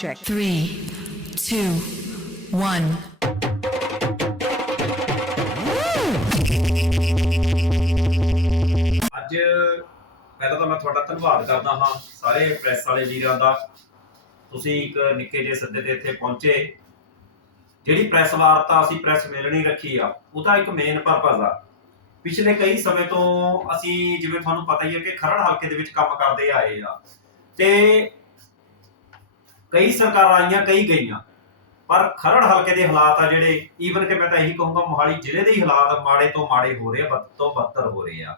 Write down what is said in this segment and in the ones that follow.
check. Three, two, one. ਅੱਜ ਪਹਿਲਾਂ ਤਾਂ ਮੈਂ ਤੁਹਾਡਾ ਧੰਨਵਾਦ ਕਰਦਾ ਹਾਂ ਸਾਰੇ ਪ੍ਰੈਸ ਵਾਲੇ ਵੀਰਾਂ ਦਾ ਤੁਸੀਂ ਇੱਕ ਨਿੱਕੇ ਜਿਹੇ ਸੱਦੇ ਤੇ ਇੱਥੇ ਪਹੁੰਚੇ ਜਿਹੜੀ ਪ੍ਰੈਸ ਵਾਰਤਾ ਅਸੀਂ ਪ੍ਰੈਸ ਮਿਲਣੀ ਰੱਖੀ ਆ ਉਹਦਾ ਇੱਕ ਮੇਨ ਪਰਪਸ ਆ ਪਿਛਲੇ ਕਈ ਸਮੇਂ ਤੋਂ ਅਸੀਂ ਜਿਵੇਂ ਤੁਹਾਨੂੰ ਪਤਾ ਹੀ ਹੈ ਕਿ ਖਰੜ ਹਲਕੇ ਦੇ ਵਿੱਚ ਕੰਮ ਕਰਦੇ ਆਏ ਆ ਤੇ ਕਈ ਸਰਕਾਰਾਂ ਆਈਆਂ, ਕਈ ਗਈਆਂ। ਪਰ ਖਰੜ ਹਲਕੇ ਦੇ ਹਾਲਾਤ ਆ ਜਿਹੜੇ ਈਵਨ ਕਿ ਮੈਂ ਤਾਂ ਇਹੀ ਕਹੂੰਗਾ, ਮੋਹਾਲੀ ਜ਼ਿਲ੍ਹੇ ਦੇ ਹੀ ਹਾਲਾਤ ਮਾੜੇ ਤੋਂ ਮਾੜੇ ਹੋ ਰਹੇ ਆ ਬਦ ਤੋਂ ਬੱਤਰ ਹੋ ਰਹੇ ਆ।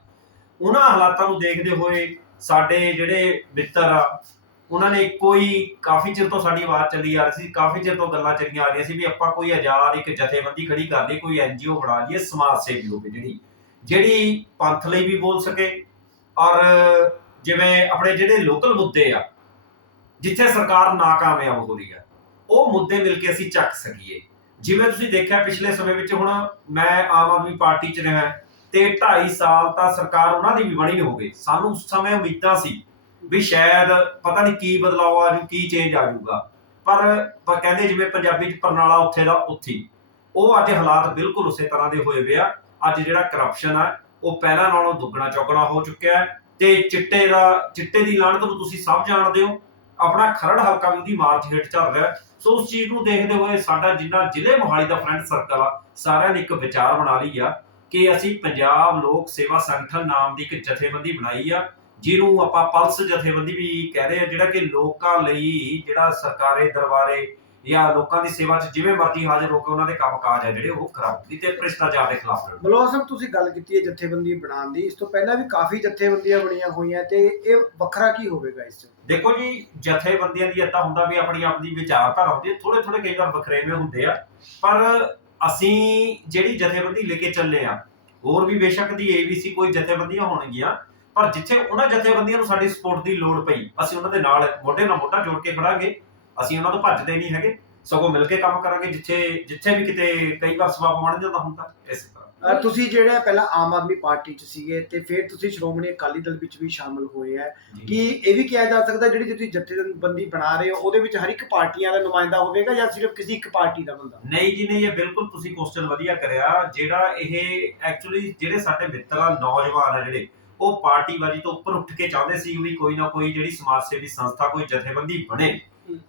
ਉਹਨਾਂ ਹਾਲਾਤਾਂ ਨੂੰ ਦੇਖਦੇ ਹੋਏ ਸਾਡੇ ਜਿਹੜੇ ਮਿੱਤਰ ਆ, ਉਹਨਾਂ ਨੇ ਕੋਈ, ਕਾਫੀ ਚਿਰ ਤੋਂ ਸਾਡੀ ਆਵਾਜ਼ ਚੱਲੀ ਆ ਰਹੀ ਸੀ, ਕਾਫੀ ਚਿਰ ਤੋਂ ਗੱਲਾਂ ਚੱਲੀਆਂ ਆ ਰਹੀਆਂ ਸੀ ਵੀ ਆਪਾਂ ਕੋਈ ਆਜ਼ਾਦ ਇੱਕ ਜਥੇਬੰਦੀ ਖੜੀ ਕਰ ਲਈਏ, ਕੋਈ ਐਨਜੀਓ ਬਣਾ ਲਈਏ, ਸਮਾਜ ਸੇਵੀ ਹੋਵੇ ਜਿਹੜੀ ਜਿਹੜੀ ਪੰਥ ਲਈ ਵੀ ਬੋਲ ਸਕੇ। ਔਰ ਜਿਵੇਂ ਆਪਣੇ ਜਿਹੜੇ ਲੋਕਲ ਮੁੱਦੇ ਆ ਜਿੱਥੇ ਸਰਕਾਰ ਨਾਕਾਮਯਾਬ ਹੋ ਰਹੀ ਹੈ, ਉਹ ਮੁੱਦੇ ਮਿਲ ਕੇ ਅਸੀਂ ਚੱਕ ਸਕੀਏ। ਜਿਵੇਂ ਤੁਸੀਂ ਦੇਖਿਆ ਪਿਛਲੇ ਸਮੇਂ ਵਿੱਚ ਹੁਣ ਮੈਂ ਆਮ ਆਦਮੀ ਪਾਰਟੀ 'ਚ ਰਿਹਾ ਤੇ 2.5 ਸਾਲ ਤਾਂ ਸਰਕਾਰ ਉਹਨਾਂ ਦੀ ਵੀ ਬਣੀ ਹੋ ਗਈ। ਸਾਨੂੰ ਉਸ ਸਮੇਂ ਉਮੀਦਾਂ ਸੀ ਵੀ ਸ਼ਾਇਦ ਪਤਾ ਨਹੀਂ ਕੀ ਬਦਲਾਅ ਆ ਜੂ, ਕੀ ਚੇਂਜ ਆ ਜਾਊਗਾ ਪਰ ਪਰ ਕਹਿੰਦੇ ਜਿਵੇਂ ਪੰਜਾਬੀ 'ਚ ਪਰਨਾਲਾ ਉੱਥੇ ਦਾ ਉੱਥੀ ਉਹ ਅੱਜ ਹਾਲਾਤ ਬਿਲਕੁਲ ਉਸੇ ਤਰ੍ਹਾਂ ਦੇ ਹੋਏ ਵੇ ਆ। ਅੱਜ ਜਿਹੜਾ ਕਰਪਸ਼ਨ ਆ, ਉਹ ਪਹਿਲਾਂ ਨਾਲੋਂ ਦੁੱਗਣਾ ਚੌਗਣਾ ਹੋ ਚੁੱਕਿਆ ਹੈ। ਤੇ ਚਿੱਟੇ ਦਾ, ਚਿੱਟੇ ਦੀ ਲਾਹਨਤ ਨੂੰ ਤੁਸੀਂ ਸਭ ਜਾਣਦੇ ਹੋ। ਆਪਣਾ ਖਰੜ ਹਲਕਾ ਵੀ ਉਹਦੀ ਮਾਰਚ ਹੇਠ ਚੱਲ ਰਿਹਾ ਸੋ ਉਸ ਚੀਜ਼ ਨੂੰ ਦੇਖਦੇ ਹੋਏ ਸਾਡਾ ਜਿੰਨਾ ਜ਼ਿਲ੍ਹੇ ਮੋਹਾਲੀ ਦਾ ਫਰੈਂਡ ਸਰਕਲ ਆ, ਸਾਰਿਆਂ ਨੇ ਇੱਕ ਵਿਚਾਰ ਬਣਾ ਲਈ ਆ ਕਿ ਅਸੀਂ ਪੰਜਾਬ ਲੋਕ ਸੇਵਾ ਸੰਗਠਨ ਨਾਮ ਦੀ ਇੱਕ ਜਥੇਬੰਦੀ ਬਣਾਈ ਆ, ਜਿਹਨੂੰ ਆਪਾਂ ਪਲਸ ਜਥੇਬੰਦੀ ਵੀ ਕਹਿੰਦੇ ਆ, ਜਿਹੜਾ ਕਿ ਲੋਕਾਂ ਲਈ ਜਿਹੜਾ ਸਰਕਾਰੇ ਦਰਬਾਰੇ ਜਾਂ ਲੋਕਾਂ ਦੀ ਸੇਵਾ 'ਚ ਜਿਵੇਂ ਮਰਜ਼ੀ ਹਾਜ਼ਰ ਹੋ ਕੇ ਉਹਨਾਂ ਦੇ ਕੰਮਕਾਜ ਆ ਜਿਹੜੇ ਉਹ ਖਰਾਬ ਤੇ ਭ੍ਰਿਸ਼ਟਾਚਾਰ ਦੇ ਖਿਲਾਫ ਲੜਨ। ਬਲੌਰ ਸਾਹਿਬ ਤੁਸੀਂ ਗੱਲ ਕੀਤੀ ਹੈ ਜਥੇਬੰਦੀ ਬਣਾਉਣ ਦੀ। ਇਸ ਤੋਂ ਪਹਿਲਾਂ ਵੀ ਕਾਫੀ ਜਥੇਬੰਦੀਆਂ ਬਣੀਆਂ ਹੋਈਆਂ ਤੇ ਇਹ ਵੱਖਰਾ ਕੀ ਹੋਵੇਗਾ ਇਸ 'ਚ? ਦੇਖੋ ਜੀ ਜਥੇਬੰਦੀਆਂ ਦੀ ਏਦਾਂ ਹੁੰਦਾ ਵੀ ਆਪਣੀ ਆਪ ਦੀ ਵਿਚਾਰਧਾਰਾ ਹੁੰਦੀ ਹੈ ਥੋੜੇ ਥੋੜੇ ਕਈ ਵਾਰ ਵਖਰੇਵੇਂ ਹੁੰਦੇ ਆ। ਪਰ ਅਸੀਂ ਜਿਹੜੀ ਜਥੇਬੰਦੀ ਲੈ ਕੇ ਚੱਲੇ ਆ ਹੋਰ ਵੀ ਬੇਸ਼ੱਕ ਦੀ ਏਬੀਸੀ ਕੋਈ ਜਥੇਬੰਦੀਆਂ ਹੋਣਗੀਆਂ ਪਰ ਜਿੱਥੇ ਉਹਨਾਂ ਜਥੇਬੰਦੀਆਂ ਨੂੰ ਸਾਡੀ ਸਪੋਰਟ ਦੀ ਲੋੜ ਪਈ ਅਸੀਂ ਉਹਨਾਂ ਦੇ ਨਾਲ ਮੋਢੇ ਨਾਲ ਮੋਢਾ ਜੋੜ ਕੇ ਖੜਾਂਗੇ। ਅਸੀਂ ਉਹਨਾਂ ਤੋਂ ਭੱਜਦੇ ਨਹੀਂ ਹੈਗੇ ਸਗੋਂ ਮਿਲ ਕੇ ਕੰਮ ਕਰਾਂਗੇ ਜਿੱਥੇ ਜਿੱਥੇ ਵੀ ਕਿਤੇ ਕਈ ਵਾਰ ਸਬਬ ਬਣ ਜਾਂਦਾ ਹੁੰਦਾ ਇਸੇ ਤਰ੍ਹਾਂ ਅਹ ਤੁਸੀਂ ਜਿਹੜਾ ਪਹਿਲਾਂ ਆਮ ਆਦਮੀ ਪਾਰਟੀ 'ਚ ਸੀਗੇ ਤੇ ਫਿਰ ਤੁਸੀਂ ਸ਼੍ਰੋਮਣੀ ਅਕਾਲੀ ਦਲ ਵਿੱਚ ਵੀ ਸ਼ਾਮਲ ਹੋਏ ਆ। ਕਿ ਇਹ ਵੀ ਕਿਹਾ ਜਾ ਸਕਦਾ ਜਿਹੜੀ ਤੁਸੀਂ ਜਥੇਬੰਦੀ ਬਣਾ ਰਹੇ ਹੋ ਉਹਦੇ ਵਿੱਚ ਹਰ ਇੱਕ ਪਾਰਟੀਆਂ ਦਾ ਨੁਮਾਇੰਦਾ ਹੋਵੇਗਾ ਜਾਂ ਸਿਰਫ ਕਿਸੇ ਇੱਕ ਪਾਰਟੀ ਦਾ ਬੰਦਾ ਨਹੀਂ ਜੀ ਨਹੀਂ ਇਹ ਬਿਲਕੁਲ ਤੁਸੀਂ ਕੁਐਸਚਨ ਵਧੀਆ ਕਰਿਆ ਜਿਹੜਾ ਇਹ ਐਕਚੁਅਲੀ ਜਿਹੜੇ ਸਾਡੇ ਮਿੱਤਰ ਨੌਜਵਾਨ ਆ ਜਿਹੜੇ ਉਹ ਪਾਰਟੀਬਾਜ਼ੀ ਤੋਂ ਉੱਪਰ ਉੱਠ ਕੇ ਚਾਹੁੰਦੇ ਸੀ ਵੀ ਕੋਈ ਨਾ ਕੋਈ ਜਿਹੜੀ ਸਮਾਜ ਸੇਵੀ ਸੰਸਥਾ ਕੋਈ ਜਥੇਬੰਦੀ ਬਣੇ।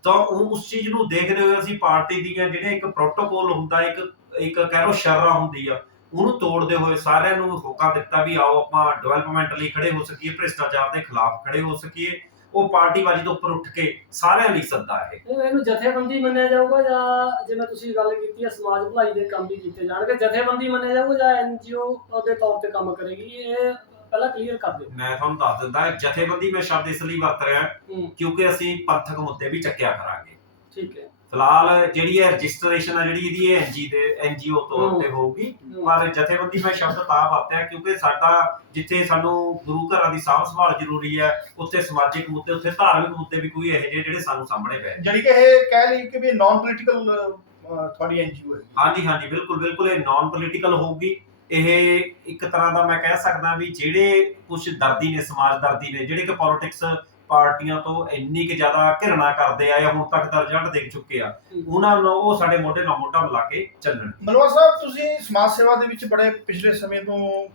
ਤਾਂ ਉਹ ਉਸ ਚੀਜ਼ ਨੂੰ ਦੇਖਦੇ ਹੋਏ ਅਸੀਂ ਪਾਰਟੀ ਦੀਆਂ ਜਿਹੜੇ ਇੱਕ ਪ੍ਰੋਟੋਕੋਲ ਹੁੰਦਾ, ਇੱਕ ਇੱਕ ਕਹਿ ਲਓ ਸ਼ਰਰਾ ਹੁੰਦੀ ਆ, ਉਹਨੂੰ ਤੋੜਦੇ ਹੋਏ ਸਾਰਿਆਂ ਨੂੰ ਹੋਕਾ ਦਿੱਤਾ ਵੀ ਆਓ ਆਪਾਂ ਡਿਵੈਲਪਮੈਂਟ ਲਈ ਖੜੇ ਹੋ ਸਕੀਏ, ਭ੍ਰਿਸ਼ਟਾਚਾਰ ਦੇ ਖਿਲਾਫ ਖੜੇ ਹੋ ਸਕੀਏ, ਉਹ ਪਾਰਟੀਬਾਜ਼ੀ ਤੋਂ ਉੱਪਰ ਉੱਠ ਕੇ ਸਾਰਿਆਂ ਲਈ ਸੱਦਾ ਹੈ। ਇਹਨੂੰ ਜਥੇਬੰਦੀ ਮੰਨਿਆ ਜਾਊਗਾ ਜਾਂ ਜਿਵੇਂ ਤੁਸੀਂ ਗੱਲ ਕੀਤੀ ਹੈ ਸਮਾਜ ਭਲਾਈ ਦੇ ਕੰਮ ਵੀ ਕੀਤੇ ਜਾਣਗੇ, ਜਥੇਬੰਦੀ ਮੰਨਿਆ ਜਾਊਗਾ ਜਾਂ ਐਨਜੀਓ ਦੇ ਤੌਰ ਤੇ ਕੰਮ ਕਰੇਗੀ? ਇਹ ਪਹਿਲਾਂ ਕਲੀਅਰ ਕਰ ਦਿਓ। ਮੈਂ ਤੁਹਾਨੂੰ ਦੱਸ ਦਿੰਦਾ ਜਥੇਬੰਦੀ ਮੈਂ ਸ਼ਬਦ ਇਸ ਲਈ ਵਰਤ ਰਿਹਾ ਹੂੰ। ਕਿਉਂਕਿ ਅਸੀਂ ਪੰਥਕ ਮੁੱਦੇ ਵੀ ਚੱਕਿਆ ਕਰਾਂਗੇ। ਠੀਕ ਹੈ। ਫਿਲਹਾਲ ਜਿਹੜੀ ਹੈ ਰਜਿਸਟ੍ਰੇਸ਼ਨ ਆ ਜਿਹੜੀ ਇਹਦੀ ਐਨਜੀ ਦੇ ਐਨਜੀਓ ਤੌਰ ਤੇ ਹੋਊਗੀ ਹੂੰ। ਪਰ ਜਥੇਬੰਦੀ ਮੈਂ ਸ਼ਬਦ ਤਾਂ ਵਰਤਿਆ ਕਿਉਂਕਿ ਸਾਡਾ ਜਿੱਥੇ ਸਾਨੂੰ ਗੁਰੂ ਘਰਾਂ ਦੀ ਸਾਂਭ ਸੰਭਾਲ ਜ਼ਰੂਰੀ ਹੈ ਉੱਥੇ ਸਮਾਜਿਕ ਮੁੱਦੇ ਉੱਥੇ ਧਾਰਮਿਕ ਮੁੱਦੇ ਵੀ ਕੋਈ ਇਹੋ ਜਿਹੇ ਜਿਹੜੇ ਸਾਨੂੰ ਸਾਹਮਣੇ ਪਏ ਜਿਹੜੀ ਕਿ ਇਹ ਕਹਿ ਲਈ ਕਿ ਵੀ ਨਾਨ ਪੋਲੀਟੀਕਲ ਤੁਹਾਡੀ ਐਨਜੀਓ ਹੈ। ਹਾਂਜੀ ਹਾਂਜੀ ਬਿਲਕੁਲ ਬਿਲਕੁਲ ਇਹ ਨਾਨ ਪੋਲੀਟੀਕਲ ਹੋਊਗੀ। ਇਹ ਇੱਕ ਤਰ੍ਹਾਂ ਦਾ ਮੈਂ ਕਹਿ ਸਕਦਾ ਵੀ ਜਿਹੜੇ ਕੁਝ ਦਰਦੀ ਨੇ ਸਮਾਜ ਦਰਦੀ ਨੇ ਜਿਹੜੇ ਕਿ ਪੋਲਿਟਿਕਸ ਪਾਰਟੀਆਂ ਤੋਂ ਇੰਨੀ ਕਿ ਜ਼ਿਆਦਾ ਘਿਰਣਾ ਕਰਦੇ ਆ ਜਾਂ ਹੁਣ ਤੱਕ ਦਾ ਰਿਜ਼ਲਟ ਦੇਖ ਚੁੱਕੇ ਆ ਉਹਨਾਂ ਨੂੰ ਉਹ ਸਾਡੇ ਮੋਢੇ ਨਾਲ ਮੋਢਾ ਮਿਲਾ ਕੇ ਚੱਲਣ। ਮਲਵਾ ਸਾਹਿਬ ਤੁਸੀਂ ਸਮਾਜ ਸੇਵਾ ਦੇ ਵਿੱਚ ਬੜੇ ਪਿਛਲੇ ਸਮੇਂ ਤੋਂ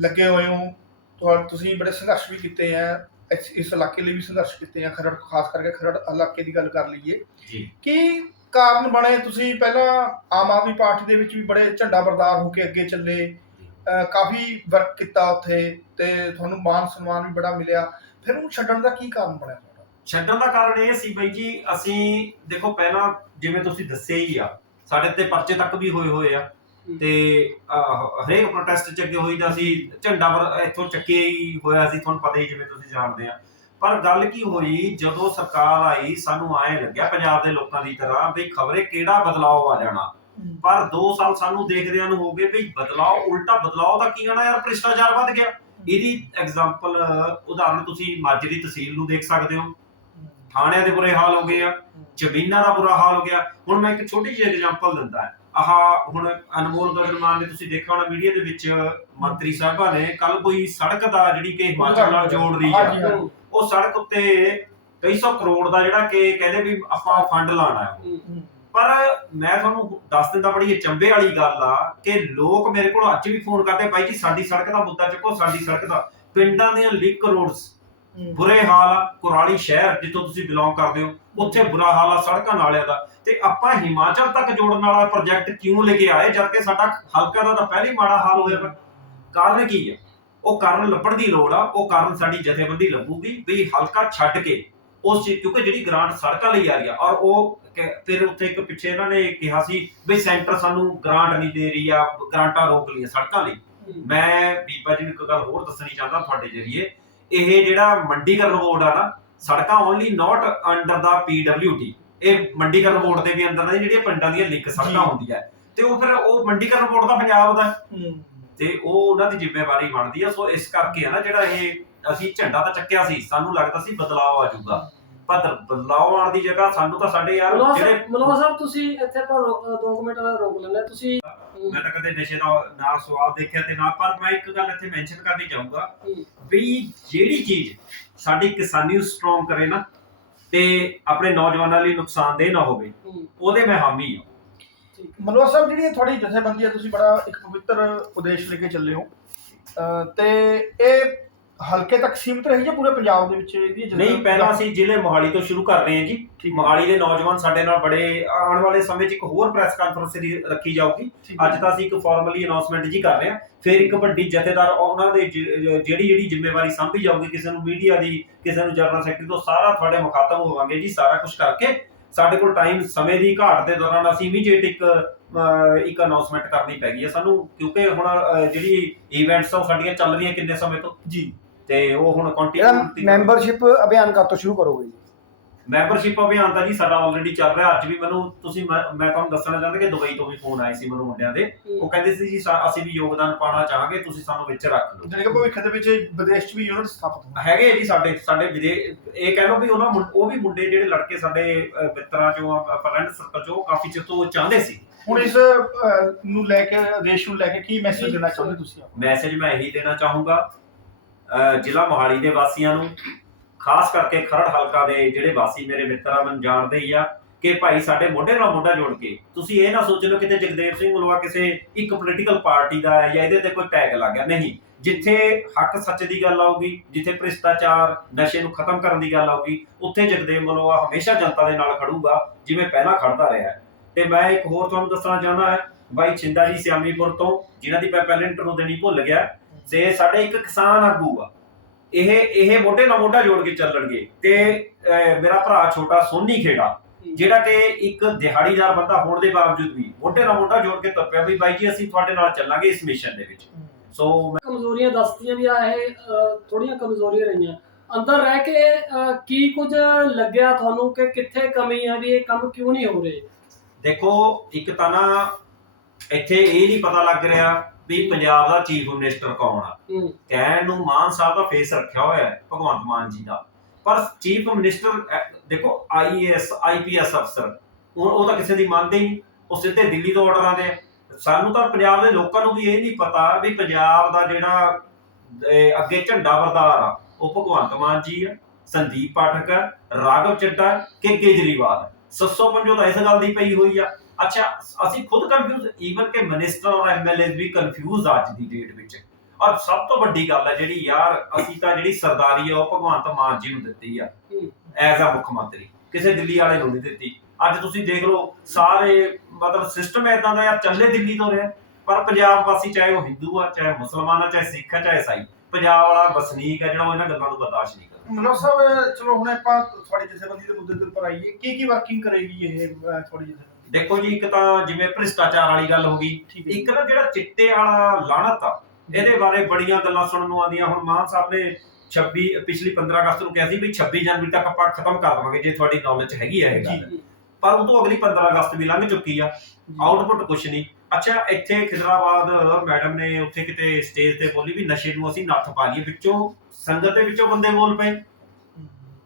ਲੱਗੇ ਹੋਏ ਹੋ। ਤੁਹਾ- ਤੁਸੀਂ ਬੜੇ ਸੰਘਰਸ਼ ਵੀ ਕੀਤੇ ਆ। ਇਸ ਇਲਾਕੇ ਲਈ ਵੀ ਸੰਘਰਸ਼ ਕੀਤੇ ਆ। ਖਰੜ ਖਾਸ ਕਰਕੇ ਖਰੜ ਇਲਾਕੇ ਦੀ ਗੱਲ ਕਰ ਲਈਏ। ਜੀ। ਕੀ ਕਾਰਨ ਬਣੇ? ਤੁਸੀਂ ਪਹਿਲਾਂ ਆਮ ਆਦਮੀ ਪਾਰਟੀ ਦੇ ਵਿੱਚ ਵੀ ਬੜੇ ਝੰਡਾ ਬਰਦਾਰ ਹੋ ਕੇ ਅੱਗੇ ਚੱਲੇ। ਕਾਫੀ ਵਰਕ ਕੀਤਾ ਉੱਥੇ ਤੇ ਤੁਹਾਨੂੰ ਮਾਨ ਸਨਮਾਨ ਵੀ ਬੜਾ ਮਿਲਿਆ। ਫਿਰ ਉਹਨੂੰ ਛੱਡਣ ਦਾ ਕੀ ਕਾਰਨ ਬਣਿਆ ਤੁਹਾਡਾ? ਛੱਡਣ ਦਾ ਕਾਰਨ ਇਹ ਸੀ ਬਈ ਜੀ ਅਸੀਂ ਦੇਖੋ ਪਹਿਲਾਂ ਜਿਵੇਂ ਤੁਸੀਂ ਦੱਸਿਆ ਹੀ ਆ ਸਾਡੇ ਤੇ ਪਰਚੇ ਤੱਕ ਵੀ ਹੋਏ ਹੋਏ ਆ ਤੇ ਹਰੇਕ ਪ੍ਰੋਟੈਸਟ ਚ ਅੱਗੇ ਹੋਈਦਾ ਸੀ ਝੰਡਾ ਪਰ ਇੱਥੋਂ ਚੱਕੇ ਹੀ ਹੋਇਆ ਸੀ ਤੁਹਾਨੂੰ ਪਤਾ ਹੀ ਜਿਵੇਂ ਤੁਸੀਂ ਜਾਣਦੇ ਆ। ਪਰ ਗੱਲ ਕੀ ਹੋਈ ਜਦੋਂ ਸਰਕਾਰ ਆਈ ਸਾਨੂੰ ਐਂ ਲੱਗਿਆ ਪੰਜਾਬ ਦੇ ਲੋਕਾਂ ਦੀ ਤਰ੍ਹਾਂ ਵੀ ਖਬਰੇ ਕਿਹੜਾ ਬਦਲਾਅ ਆ ਜਾਣਾ। ਪਰ 2 ਸਾਲ ਸਾਨੂੰ ਦੇਖਦਿਆਂ ਨੂੰ ਹੋ ਗਏ ਵੀ ਬਦਲਾਅ ਉਲਟਾ ਬਦਲਾਅ ਦਾ ਕੀ ਆਣਾ ਯਾਰ ਭ੍ਰਿਸ਼ਟਾਚਾਰ ਵੱਧ ਗਿਆ। ਇਹਦੀ ਐਗਜ਼ਾਮਪਲ ਉਦਾਹਰਨ ਤੁਸੀਂ ਮਾਜਰੀ ਤਹਿਸੀਲ ਨੂੰ ਦੇਖ ਸਕਦੇ ਹੋ। ਥਾਣਿਆਂ ਦੇ ਬੁਰੇ ਹਾਲ ਹੋ ਗਏ ਆ ਜ਼ਮੀਨਾਂ ਦਾ ਬੁਰਾ ਹਾਲ ਹੋ ਗਿਆ। ਹੁਣ ਮੈਂ ਇੱਕ ਛੋਟੀ ਜਿਹੀ ਐਗਜ਼ਾਮਪਲ ਦਿੰਦਾ। ਹਾਂ। ਆਹ ਹੁਣ ਅਨਮੋਲ ਗਗਨਮਾਨ ਨੇ ਤੁਸੀਂ ਦੇਖਿਆ ਹੋਣਾ ਮੀਡੀਆ ਦੇ ਵਿੱਚ ਮੰਤਰੀ ਸਾਹਿਬਾਂ ਨੇ ਕੱਲ ਕੋਈ ਸੜਕ ਦਾ ਜਿਹੜੀ ਕਿ ਹਿਮਾਚਲ ਨਾਲ ਜੋੜ ਰਹੀ ਹਾਂਜੀ। ਉਹ ਸੜਕ ਉੱਤੇ ਕਈ ਸੌ ਕਰੋੜ ਦਾ ਜਿਹੜਾ ਕਿ ਕਹਿੰਦੇ ਵੀ ਆਪਾਂ ਫੰਡ ਲਾਣਾ ਹੈ। ਹੂੰ। ਪਰ ਮੈਂ ਤੁਹਾਨੂੰ ਦੱਸ ਦਿੰਦਾ ਬੜੀ ਅਚੰਭੇ ਵਾਲੀ ਗੱਲ ਆ ਕਿ ਲੋਕ ਮੇਰੇ ਕੋਲ ਅੱਜ ਵੀ ਫੋਨ ਕਰਦੇ ਬਾਈ ਜੀ ਸਾਡੀ ਸੜਕ ਦਾ ਮੁੱਦਾ ਚੱਕੋ ਸਾਡੀ ਸੜਕ ਦਾ। ਪਿੰਡਾਂ ਦੀਆਂ ਲਿੰਕ ਰੋਡਸ ਬੁਰੇ ਹਾਲ ਆ ਕੁਰਾਲੀ ਸ਼ਹਿਰ ਜਿੱਥੋਂ ਤੁਸੀਂ ਬਿਲੋਂਗ ਕਰਦੇ ਹੋ ਉੱਥੇ ਬੁਰਾ ਹਾਲ ਆ ਸੜਕਾਂ ਨਾਲਿਆਂ ਦਾ। ਤੇ ਆਪਾਂ ਹਿਮਾਚਲ ਤੱਕ ਜੋੜਨ ਵਾਲਾ ਪ੍ਰੋਜੈਕਟ ਕਿਉਂ ਲੈ ਕੇ ਆਏ ਜਦ ਕਿ ਸਾਡਾ ਹਲਕਾ ਦਾ ਤਾਂ ਪਹਿਲੇ ਮਾੜਾ ਹਾਲ ਹੋਇਆ ਪਿਆ। ਕਾਰਨ ਕੀ ਆ? ਉਹ ਕਾਰਨ ਲੱਭਣ ਦੀ ਲੋੜ ਆ ਉਹ ਕਾਰਨ ਸਾਡੀ ਜਥੇਬੰਦੀ ਲੱਭੂਗੀ ਵੀ ਹਲਕਾ ਛੱਡ ਕੇ ਉਸ ਚੀਜ਼ ਕਿਉਂਕਿ ਜਿਹੜੀ ਗ੍ਰਾਂਟ ਸੜਕਾਂ ਲਈ ਆ ਰਹੀ ਆ ਔਰ ਉਹ ਫਿਰ ਉੱਥੇ ਇੱਕ ਪਿੱਛੇ ਇਹਨਾਂ ਨੇ ਕਿਹਾ ਸੀ ਵੀ ਸੈਂਟਰ ਸਾਨੂੰ ਗ੍ਰਾਂਟ ਨਹੀਂ ਦੇ ਰਹੀ ਆ ਗ੍ਰਾਂਟਾਂ ਰੋਕ ਲਈਆਂ ਸੜਕਾਂ ਲਈ। ਮੈਂ ਬੀਬਾ ਜੀ ਨੂੰ ਇੱਕ ਗੱਲ ਹੋਰ ਦੱਸਣੀ ਚਾਹੁੰਦਾ ਤੁਹਾਡੇ ਜਰੀਏ। ਇਹ ਜਿਹੜਾ ਮੰਡੀਕਰਨ ਬੋਰਡ ਆ ਨਾ ਸੜਕਾਂ ਓਨਲੀ ਨਾਟ ਅੰਡਰ ਦਾ ਪੀਡਬਲਯੂਡੀ ਇਹ ਮੰਡੀਕਰਨ ਬੋਰਡ ਦੇ ਵੀ ਅੰਦਰ ਨੇ ਜਿਹੜੀਆਂ ਪਿੰਡਾਂ ਦੀਆਂ ਲਿੰਕ। ਸੜਕਾਂ ਹੁੰਦੀਆਂ। ਤੇ ਉਹ ਫਿਰ ਉਹ ਮੰਡੀਕਰਨ ਬੋਰਡ ਦਾ ਪੰਜਾਬ ਦਾ। ਤੇ ਉਹ ਉਹਨਾਂ ਦੀ ਜ਼ਿੰਮੇਵਾਰੀ ਬਣਦੀ ਆ। ਸੋ ਇਸ ਕਰਕੇ ਆ ਨਾ ਜਿਹੜਾ ਇਹ ਅਸੀਂ ਝੰਡਾ ਤਾਂ ਚੱਕਿਆ ਸੀ ਸਾਨੂੰ ਲੱਗਦਾ ਸੀ ਬਦਲਾਅ ਆ ਜਾਊਗਾ। ਪਰ ਬਦਲਾਅ ਆਉਣ ਦੀ ਜਗ੍ਹਾ ਸਾਨੂੰ ਤਾਂ ਸਾਡੇ ਯਾਰ ਜਿਹੜੇ ਸਾਹਿਬ ਮਨੋਹਰ ਸਾਹਿਬ ਤੁਸੀਂ ਇੱਥੇ ਪਰ ਦੋ ਕੁ ਮਿੰਟ ਰੋਕ ਲੈਣਾ ਤੁਸੀਂ ਮੈਂ ਤਾਂ ਕਦੇ ਨਸ਼ੇ ਦਾ ਨਾ ਸਵਾਦ ਦੇਖਿਆ ਤੇ ਨਾ ਪਰ ਮੈਂ ਇੱਕ ਗੱਲ ਇੱਥੇ ਮੈਂਸ਼ਨ ਕਰਨੀ ਚਾਹੂੰਗਾ। ਵੀ ਜਿਹੜੀ ਚੀਜ਼ ਸਾਡੀ ਕਿਸਾਨੀ ਨੂੰ ਸਟਰੋਂਗ ਕਰੇ ਨਾ ਤੇ ਆਪਣੇ ਨੌਜਵਾਨਾਂ ਲਈ ਨੁਕਸਾਨਦੇਹ ਨਾ ਹੋਵੇ ਉਹਦੇ ਮੈਂ ਹਾਮੀ ਹਾਂ ਠੀਕ ਹੈ। ਮਨੋਜ ਸਾਹਿਬ ਜਿਹੜੀ ਇਹ ਤੁਹਾਡੀ ਜਥੇਬੰਦੀ ਹੈ ਤੁਸੀਂ ਬੜਾ ਇੱਕ ਪਵਿੱਤਰ ਉਦੇਸ਼ ਲੈ ਕੇ ਚੱਲੇ ਹੋ ਅਹ ਤੇ ਇਹ ਹਲਕੇ ਤੱਕ ਸੀਮਿਤ ਰਹੀ ਜਾਂ ਪੂਰੇ ਪੰਜਾਬ ਦੇ ਵਿੱਚ ਇਹਦੀ ਨਹੀਂ ਪਹਿਲਾਂ ਅਸੀਂ ਜ਼ਿਲ੍ਹੇ ਮੋਹਾਲੀ ਤੋਂ ਸ਼ੁਰੂ ਕਰ ਰਹੇ ਹਾਂ ਜੀ। ਮੋਹਾਲੀ ਦੇ ਨੌਜਵਾਨ ਸਾਡੇ ਨਾਲ ਬੜੇ ਆਉਣ ਵਾਲੇ ਸਮੇਂ 'ਚ ਇੱਕ ਹੋਰ ਪ੍ਰੈਸ ਕਾਨਫਰੰਸ ਰੱਖੀ ਜਾਊਗੀ। ਠੀਕ ਹੈ। ਅੱਜ ਤਾਂ ਅਸੀਂ ਇੱਕ ਫਾਰਮਲੀ ਅਨਾਉਂਸਮੈਂਟ ਜੀ ਕਰ ਰਹੇ ਹਾਂ। ਫਿਰ ਇੱਕ ਵੱਡੀ ਜਥੇਦਾਰ ਉਹਨਾਂ ਦੇ ਜਿਹੜੀ ਜਿਹੜੀ ਜ਼ਿੰਮੇਵਾਰੀ ਸੰਭੀ ਜਾਊਗੀ ਕਿਸੇ ਨੂੰ ਮੀਡੀਆ ਦੀ ਕਿਸੇ ਨੂੰ ਜਨਰਲ ਸੈਕਟਰੀ ਤੋਂ ਸਾਰਾ ਤੁਹਾਡੇ ਮੁਖਾਤਬ ਹੋਵਾਂਗੇ ਜੀ ਸਾਰਾ ਕੁਝ ਕਰਕੇ। ਸਾਡੇ ਕੋਲ ਟਾਈਮ ਸਮੇਂ ਦੀ ਘਾਟ ਦੇ ਦੌਰਾਨ ਅਸੀਂ ਇਮੀਡੀਏਟ ਇੱਕ ਅਹ, ਇੱਕ ਅਨਾਉਂਸਮੈਂਟ ਕਰਨੀ ਪੈ ਗਈ ਹੈ ਸਾਨੂੰ। ਕਿਉਂਕਿ ਹੁਣ ਅਹ, ਜਿਹੜੀ ਇਵੈਂਟਸ ਆ ਉਹ ਸਾਡੀਆਂ ਚੱਲ ਰਹੀਆਂ ਕਿੰਨੇ ਸਮੇਂ ਤੋਂ? ਜੀ। ਤੇ ਉਹ ਹੁਣ ਕੰਟੀਨਿਊ ਮੈਂਬਰਸ਼ਿਪ ਅਭਿਆਨ ਕਦ ਤੋਂ ਸ਼ੁਰੂ ਕਰੋਗੇ ਜੀ? ਮੈਂਬਰਸ਼ਿਪ ਅਭਿਆਨ ਤਾਂ ਜੀ ਸਾਡਾ ਆਲਰੇਡੀ ਚੱਲ ਰਿਹਾ। ਅੱਜ ਵੀ ਮੈਨੂੰ ਤੁਸੀਂ ਮੈਂ ਮੈਂ ਤੁਹਾਨੂੰ ਦੱਸਣਾ ਚਾਹੁੰਦਾ ਕਿ ਦੁਬਈ ਤੋਂ ਵੀ ਫੋਨ ਆਏ ਸੀ ਮੈਨੂੰ ਮੁੰਡਿਆਂ ਦੇ। ਉਹ ਕਹਿੰਦੇ ਸੀ ਜੀ ਅਸੀਂ ਵੀ ਯੋਗਦਾਨ ਪਾਉਣਾ ਚਾਹਾਂਗੇ ਤੁਸੀਂ ਸਾਨੂੰ ਵਿੱਚ ਰੱਖ ਲਓ ਜਿਹੜੇ ਕਿ ਭਵਿੱਖ ਦੇ ਵਿੱਚ ਵਿਦੇਸ਼ 'ਚ ਵੀ ਯੂਨਿਟ ਸਥਾਪਿਤ ਹੋਣ ਹੈਗੇ ਜੀ ਸਾਡੇ ਸਾਡੇ ਵਿਦੇ ਇਹ ਕਹਿ ਲਓ ਵੀ ਉਹਨਾਂ ਉਹ ਵੀ ਮੁੰਡੇ ਜਿਹੜੇ ਲੜਕੇ ਸਾਡੇ ਮਿੱਤਰਾਂ ਚੋਂ ਫਰੈਂਡ ਸਰਕਲ ਚੋਂ ਕਾਫੀ ਚਿਰ ਤੋਂ ਚਾਹੁੰਦੇ ਸੀ। ਹੁਣ ਇਸ ਨੂੰ ਲੈ ਕੇ ਦੇਸ਼ ਨੂੰ ਲੈ ਕੇ ਕੀ ਮੈਸੇਜ ਦੇਣਾ ਚਾਹੁੰਦੇ ਤੁਸੀਂ? ਮੈਸੇਜ ਮੈਂ ਇਹੀ ਦੇਣਾ ਚਾਹੂੰਗਾ ਜ਼ਿਲ੍ਹਾ ਮੋਹਾਲੀ ਦੇ ਵਾਸੀਆਂ ਨੂੰ, ਖਾਸ ਕਰਕੇ ਖਰੜ ਹਲਕਾ ਦੇ ਜਿਹੜੇ ਵਾਸੀ ਮੇਰੇ ਮਿੱਤਰਾਂ ਮੈਨੂੰ ਜਾਣਦੇ ਹੀ ਆ ਕਿ ਭਾਈ ਸਾਡੇ ਮੋਢੇ ਨਾਲ ਮੋਢਾ ਜੋੜ ਕੇ ਤੁਸੀਂ ਇਹ ਨਾ ਸੋਚ ਲਓ ਕਿਤੇ ਜਗਦੇਵ ਸਿੰਘ ਮੁਲਵਾ ਕਿਸੇ ਇੱਕ ਪੋਲੀਟੀਕਲ ਪਾਰਟੀ ਦਾ ਹੈ ਜਾਂ ਇਹਦੇ ਤੇ ਕੋਈ ਟੈਗ ਲੱਗ ਗਿਆ। ਨਹੀਂ, ਜਿੱਥੇ ਹੱਕ ਸੱਚ ਦੀ ਗੱਲ ਆਊਗੀ, ਜਿੱਥੇ ਭ੍ਰਿਸ਼ਟਾਚਾਰ ਨਸ਼ੇ ਨੂੰ ਖਤਮ ਕਰਨ ਦੀ ਗੱਲ ਆਊਗੀ, ਉੱਥੇ ਜਗਦੇਵ ਮੁਲਵਾ ਹਮੇਸ਼ਾ ਜਨਤਾ ਦੇ ਨਾਲ ਖੜੂਗਾ, ਜਿਵੇਂ ਪਹਿਲਾਂ ਖੜਦਾ ਰਿਹਾ ਤੇ ਮੈਂ ਇੱਕ ਹੋਰ ਤੁਹਾਨੂੰ ਦੱਸਣਾ ਚਾਹੁੰਦਾ ਹੈ, ਬਾਈ ਛਿੰਦਾ ਜੀ ਸਿਆਮੀਪੁਰ ਤੋਂ, ਜਿਨ੍ਹਾਂ ਦੀ ਮੈਂ ਪਹਿਲੇ ਇੰਟਰਵਿਊ ਦੇਣੀ ਭੁੱਲ ਗਿਆ। ਤੇ ਸਾਡੇ ਇੱਕ ਕਿਸਾਨ ਆਗੂ ਆ ਇਹ ਇਹ ਮੋਢੇ ਨਾਲ ਮੋਢਾ ਜੋੜ ਕੇ ਚੱਲਣਗੇ ਤੇ ਮੇਰਾ ਭਰਾ ਛੋਟਾ ਸੋਨੀ ਖੇੜਾ ਜਿਹੜਾ ਕਿ ਇੱਕ ਦਿਹਾੜੀਦਾਰ ਬੰਦਾ ਹੋਣ ਦੇ ਬਾਵਜੂਦ ਵੀ ਮੋਢੇ ਨਾਲ ਮੋਢਾ ਜੋੜ ਕੇ ਤੁਰ ਪਿਆ ਵੀ ਬਾਈ ਜੀ ਅਸੀਂ ਤੁਹਾਡੇ ਨਾਲ ਚੱਲਾਂਗੇ ਇਸ ਮਿਸ਼ਨ ਦੇ ਵਿੱਚ। ਸੋ ਕਮਜ਼ੋਰੀਆਂ ਦੱਸਦੀਆਂ ਵੀ ਆ ਇਹ ਥੋੜੀਆਂ ਕਮਜ਼ੋਰੀਆਂ ਰਹੀਆਂ। ਅੰਦਰ ਰਹਿ ਕੇ ਕੀ ਕੁਝ ਲੱਗਿਆ ਤੁਹਾਨੂੰ ਕਿ ਕਿੱਥੇ ਕਮੀ ਹੈ ਵੀ ਇਹ ਕੰਮ ਕਿਉਂ ਨਹੀਂ ਹੋ ਰਹੇ? ਦੇਖੋ ਇੱਕ ਤਾਂ ਨਾ ਇੱਥੇ ਇਹ ਨਹੀਂ ਪਤਾ ਲੱਗ ਰਿਹਾ ਵੀ ਪੰਜਾਬ ਦਾ ਚੀਫ ਮਿਨਿਸਟਰ ਕੌਣ ਆ? ਹੂੰ। ਕਹਿਣ ਨੂੰ ਮਾਨ ਸਾਹਿਬ ਦਾ ਫੇਸ ਰੱਖਿਆ ਹੋਇਆ ਹੈ ਭਗਵੰਤ ਮਾਨ ਜੀ ਦਾ। ਪਰ ਚੀਫ ਮਿਨਿਸਟਰ ਦੇਖੋ ਆਈਏਐਸ ਆਈਪੀਐਸ ਅਫਸਰ ਉਹ ਉਹ ਤਾਂ ਕਿਸੇ ਦੀ ਮੰਨਦੇ ਹੀ ਨਹੀਂ ਉਹ ਸਿੱਧੇ ਦਿੱਲੀ ਤੋਂ ਆਰਡਰ ਆਉਂਦੇ ਆ। ਸਾਨੂੰ ਤਾਂ ਪੰਜਾਬ ਦੇ ਲੋਕਾਂ ਨੂੰ ਵੀ ਇਹ ਨਹੀਂ ਪਤਾ ਵੀ ਪੰਜਾਬ ਦਾ ਜਿਹੜਾ ਅੱਗੇ ਝੰਡਾ ਬਰਦਾਰ ਆ ਉਹ ਭਗਵੰਤ ਮਾਨ ਜੀ ਆ ਸੰਦੀਪ ਪਾਠਕ ਆ ਰਾਘਵ ਚੱਡਾ ਕਿ ਕੇਜਰੀਵਾਲ ਹੈ। ਸੱਸੋ ਪੰਜੋ ਤਾਂ ਇਸ ਗੱਲ ਦੀ ਪਈ ਹੋਈ ਆ। ਅੱਛਾ, ਅਸੀਂ ਖੁਦ ਕੰਫਿਊਜ਼ ਈਵਨ ਕਿ ਮਿਨਿਸਟਰ ਔਰ ਐਮਐਲਏ ਵੀ ਕੰਫਿਊਜ਼ ਅੱਜ ਦੀ ਡੇਟ ਵਿੱਚ। ਔਰ ਸਭ ਤੋਂ ਵੱਡੀ ਗੱਲ ਹੈ ਜਿਹੜੀ ਯਾਰ, ਅਸੀਂ ਤਾਂ ਜਿਹੜੀ ਸਰਦਾਰੀ ਆ, ਉਹ ਭਗਵੰਤ ਮਾਨ ਜੀ ਨੂੰ ਦਿੱਤੀ ਆ ਐਜ਼ ਆ ਮੁੱਖ ਮੰਤਰੀ ਕਿਸੇ ਦਿੱਲੀ ਵਾਲੇ ਨੂੰ ਨਹੀਂ ਦਿੱਤੀ। ਅੱਜ ਤੁਸੀਂ ਦੇਖ ਲਓ, ਸਾਰੇ ਮਤਲਬ ਸਿਸਟਮ ਇਦਾਂ ਦਾ ਯਾਰ, ਚੱਲੇ ਦਿੱਲੀ ਤੋਂ ਰਿਹਾ। ਪਰ ਪੰਜਾਬ ਵਾਸੀ ਚਾਹੇ ਉਹ ਹਿੰਦੂ ਆ, ਚਾਹੇ ਮੁਸਲਮਾਨ ਆ, ਚਾਹੇ ਸਿੱਖ ਆ, ਚਾਹੇ ਈਸਾਈ ਪੰਜਾਬ ਵਾਲਾ ਵਸਨੀਕ ਆ ਜਿਹੜਾ ਉਹ ਇਹਨਾਂ ਗੱਲਾਂ ਨੂੰ ਬਰਦਾਸ਼ਤ ਨਹੀਂ ਕਰਦਾ। ਮਨੋਜ ਸਾਹਿਬ, ਚਲੋ ਹੁਣ ਆਪਾਂ ਤੁਹਾਡੀ ਜਥੇਬੰਦੀ ਦੇ ਮੁੱਦੇ ਦੇ ਉੱਪਰ ਆਈਏ। ਕੀ ਕੀ ਵਰਕਿੰਗ ਕਰੇਗੀ ਇਹ ਤੁਹਾਡੀ ਜਥੇਬੰਦੀ? ਦੇਖੋ ਜੀ ਇੱਕ ਤਾਂ ਜਿਵੇਂ ਭ੍ਰਿਸ਼ਟਾਚਾਰ ਵਾਲੀ ਗੱਲ ਹੋ ਗਈ ਠੀਕ ਹੈ ਇੱਕ ਨਾ ਜਿਹੜਾ ਚਿੱਟੇ ਵਾਲਾ ਲਾਣਤ ਆ ਇਹਦੇ ਬਾਰੇ ਬੜੀਆਂ ਗੱਲਾਂ ਸੁਣਨ ਨੂੰ ਆਉਂਦੀਆਂ। ਹੁਣ ਮਾਨ ਸਾਹਿਬ ਨੇ 26 ਪਿਛਲੀ 15 ਅਗਸਤ ਨੂੰ ਕਿਹਾ ਸੀ ਵੀ 26 ਜਨਵਰੀ ਤੱਕ ਆਪਾਂ ਖਤਮ ਕਰ ਦੇਵਾਂਗੇ ਜੇ ਤੁਹਾਡੀ ਨੌਲੇਜ ਹੈਗੀ ਹੈ ਇਹ ਗੱਲ। ਪਰ ਉਦੋਂ ਅਗਲੀ 15 ਅਗਸਤ ਵੀ ਲੰਘ ਚੁੱਕੀ ਆ। ਆਊਟਪੁੱਟ ਕੁਛ ਨਹੀਂ। ਅੱਛਾ ਇੱਥੇ ਖਿਦਰਾਬਾਦ ਮੈਡਮ ਨੇ ਉੱਥੇ ਕਿਤੇ ਸਟੇਜ ਤੇ ਬੋਲੀ ਵੀ ਨਸ਼ੇ ਨੂੰ ਅਸੀਂ ਨੱਥ ਪਾ ਲਈਏ। ਵਿੱਚੋਂ ਸੰਗਤ ਦੇ ਵਿੱਚੋਂ ਬੰਦੇ ਬੋਲ ਪਏ।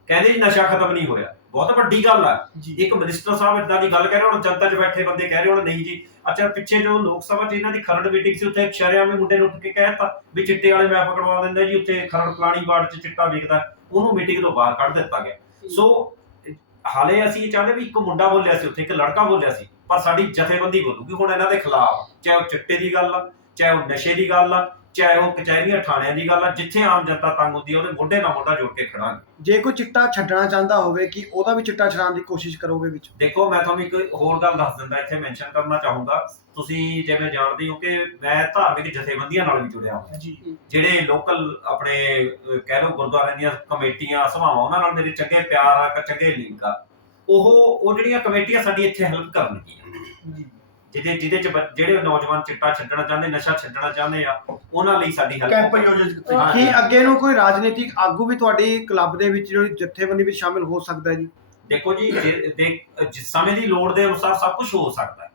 ਕਹਿੰਦੇ ਜੀ ਨਸ਼ਾ ਖਤਮ ਨਹੀਂ ਹੋਇਆ। ਬਹੁਤ ਵੱਡੀ ਗੱਲ ਆ। ਇੱਕ ਮਿਨਿਸਟਰ ਸਾਹਿਬ ਇਦਾਂ ਦੀ ਗੱਲ ਕਹਿ ਰਹੇ ਹੁਣ ਜਨਤਾ 'ਚ ਬੈਠੇ ਬੰਦੇ ਕਹਿ ਰਹੇ ਹੁਣ ਨਹੀਂ ਜੀ। ਅੱਛਾ ਪਿੱਛੇ ਜੋ ਲੋਕ ਸਭਾ 'ਚ ਇਹਨਾਂ ਦੀ ਖਰੜ ਮੀਟਿੰਗ ਸੀ ਉੱਥੇ ਸ਼ਰਿਆਮੇ ਮੁੰਡੇ ਨੂੰ ਉੱਠ ਕੇ ਕਹਿਤਾ ਵੀ ਚਿੱਟੇ ਵਾਲੇ ਮੈਂ ਪਕੜਵਾ ਦਿੰਦਾ ਜੀ ਉੱਥੇ ਖਰੜ ਪਲਾਣੀ ਬਾੜ 'ਚ ਚਿੱਟਾ ਵਿਕਦਾ। ਉਹਨੂੰ ਮੀਟਿੰਗ ਤੋਂ ਬਾਹਰ ਕੱਢ ਦਿੱਤਾ ਗਿਆ। ਸੋ ਹਾਲੇ ਅਸੀਂ ਇਹ ਚਾਹੁੰਦੇ ਵੀ ਇੱਕ ਮੁੰਡਾ ਬੋਲਿਆ ਸੀ ਉੱਥੇ ਇੱਕ ਲੜਕਾ ਬੋਲਿਆ ਸੀ ਪਰ ਸਾਡੀ ਜਥੇਬੰਦੀ ਬੋਲੂਗੀ ਹੁਣ ਇਹਨਾਂ ਦੇ ਖਿਲਾਫ। ਚਾਹੇ ਉਹ ਚਿੱਟੇ ਦੀ ਗੱਲ ਆ ਚਾਹੇ ਉਹ ਨਸ਼ੇ ਦੀ ਗੱਲ ਆ ਚਾਹੇ ਉਹ ਕਚਹਿਰੀਆਂ ਥਾਣਿਆਂ ਦੀ ਗੱਲ ਆ ਜਿੱਥੇ ਆਮ ਜਨਤਾ ਤੰਗ ਹੁੰਦੀ ਆ ਉਹਦੇ ਮੋਢੇ ਨਾਲ ਮੋਢਾ ਜੋੜ ਕੇ ਖੜਾਂਗੇ ਜੇ ਕੋਈ ਚਿੱਟਾ ਛੱਡਣਾ ਚਾਹੁੰਦਾ ਹੋਵੇ ਕਿ ਉਹਦਾ ਵੀ ਚਿੱਟਾ ਛਡਾਉਣ ਦੀ ਕੋਸ਼ਿਸ਼ ਕਰੋਗੇ ਵਿੱਚ? ਦੇਖੋ ਮੈਂ ਤੁਹਾਨੂੰ ਇੱਕ ਹੋਰ ਗੱਲ ਦੱਸ ਦਿੰਦਾ ਇੱਥੇ ਮੈਂਸ਼ਨ ਕਰਨਾ ਚਾਹੂੰਗਾ। ਤੁਸੀਂ ਜਿਵੇਂ ਜਾਣਦੇ ਹੋ ਕਿ ਮੈਂ ਧਾਰਮਿਕ ਜਥੇਬੰਦੀਆਂ ਨਾਲ ਵੀ ਜੁੜਿਆ ਹੋਇਆ। ਜੀ। ਜਿਹੜੇ ਲੋਕਲ ਆਪਣੇ ਕਹਿ ਲਓ ਗੁਰਦੁਆਰਿਆਂ ਦੀਆਂ ਕਮੇਟੀਆਂ ਸਭਾਵਾਂ ਉਹਨਾਂ ਨਾਲ ਮੇਰੇ ਚੰਗੇ ਪਿਆਰ ਆ ਚੰਗੇ ਲਿੰਕ ਆ। ਉਹ ਉਹ ਜਿਹੜੀਆਂ ਕਮੇਟੀਆਂ ਸਾਡੀ ਇੱਥੇ ਹੈਲਪ ਕਰਨਗੀਆਂ। ਜੀ। ਜਿਹਦੇ ਜਿਹਦੇ ਚ ਬ- ਜਿਹੜੇ ਨੌਜਵਾਨ ਚਿੱਟਾ ਛੱਡਣਾ ਚਾਹੁੰਦੇ ਨਸ਼ਾ ਛੱਡਣਾ ਚਾਹੁੰਦੇ ਆ ਉਹਨਾਂ ਲਈ ਸਾਡੀ ਹੈਲਪ ਕੈਂਪ ਆਯੋਜਿਤ ਕੀਤੇ ਹਾਂ। ਕੀ ਅੱਗੇ ਨੂੰ ਕੋਈ ਰਾਜਨੀਤਿਕ ਆਗੂ ਵੀ ਤੁਹਾਡੀ ਕਲੱਬ ਦੇ ਵਿੱਚ ਜਿਹੜੀ ਜਥੇਬੰਦੀ ਵਿੱਚ ਸ਼ਾਮਿਲ ਹੋ ਸਕਦਾ ਹੈ ਜੀ? ਦੇਖੋ ਜੀ ਜੇ- ਜਿਸ ਸਮੇਂ ਦੀ ਲੋੜ ਦੇ ਅਨੁਸਾਰ ਸਭ ਕੁਝ ਹੋ ਸਕਦਾ ਹੈ।